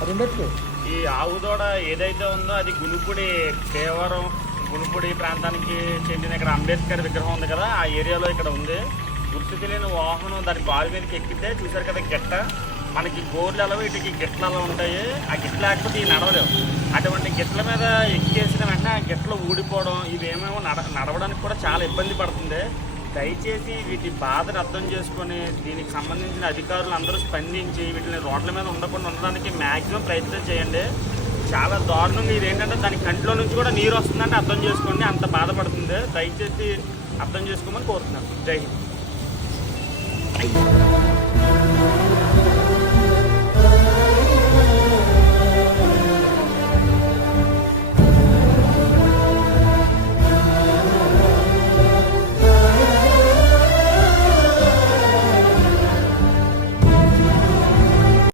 అది ఉండొచ్చు. ఈ ఆవు దూడ ఏదైతే ఉందో అది కేవలం గునుపుడి ప్రాంతానికి చెందిన ఇక్కడ అంబేద్కర్ విగ్రహం ఉంది కదా, ఆ ఏరియాలో ఇక్కడ ఉంది. గుర్తు తెలియని వాహనం దాని బావి మీదకి ఎక్కితే చూసారు కదా గిట్ట, మనకి గోర్లు ఎలా వీటికి గిట్లు అలా ఉంటాయి, ఆ గిట్ల లేకపోతే ఈ నడవలేవు. అటువంటి గిట్ల మీద ఎక్కేసిన వెంటనే ఆ గిట్లు ఊడిపోవడం, ఇవేమేమో నడవడానికి కూడా చాలా ఇబ్బంది పడుతుంది. దయచేసి వీటి బాధను అర్థం చేసుకొని దీనికి సంబంధించిన అధికారులు అందరూ స్పందించి వీటిని రోడ్ల మీద ఉండడానికి మ్యాక్సిమం ప్రయత్నం చేయండి. చాలా దారుణంగా ఇది ఏంటంటే దాని కంట్లో నుంచి కూడా నీరు వస్తుందంటే అర్థం చేసుకోండి, అంత బాధపడుతుంది. దయచేసి అర్థం చేసుకోమని కోరుతున్నాను. జై హింద్.